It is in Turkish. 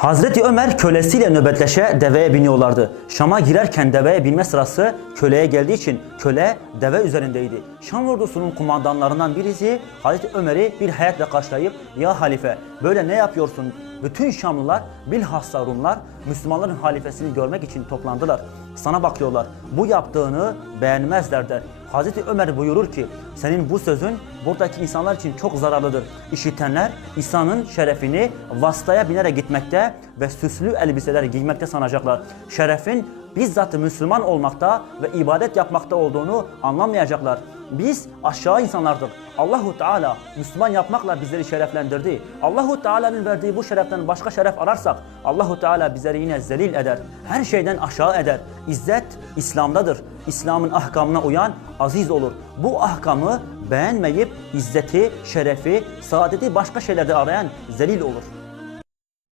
Hazreti Ömer kölesiyle nöbetleşe deveye biniyorlardı. Şam'a girerken deveye binme sırası köleye geldiği için köle deve üzerindeydi. Şam ordusunun kumandanlarından birisi Hazreti Ömer'i bir hayatle karşılayıp ya halife böyle ne yapıyorsun? Bütün Şamlılar bilhassa Rumlar Müslümanların halifesini görmek için toplandılar. Sana bakıyorlar. Bu yaptığını beğenmezler der. Hazreti Ömer buyurur ki senin bu sözün buradaki insanlar için çok zararlıdır. İşitenler İsa'nın şerefini vasıtaya binerek gitmekte ve süslü elbiseler giymekte sanacaklar. Şerefin bizzat Müslüman olmakta ve ibadet yapmakta olduğunu anlamayacaklar. Biz aşağı insanlardık. Allahu Teala Müslüman yapmakla bizleri şereflendirdi. Allahu Teala'nın verdiği bu şereften başka şeref ararsak Allahu Teala bizleri yine zelil eder. Her şeyden aşağı eder. İzzet İslam'dadır. İslam'ın ahkamına uyan aziz olur. Bu ahkamı beğenmeyip izzeti, şerefi, saadeti başka şeylerde arayan zelil olur.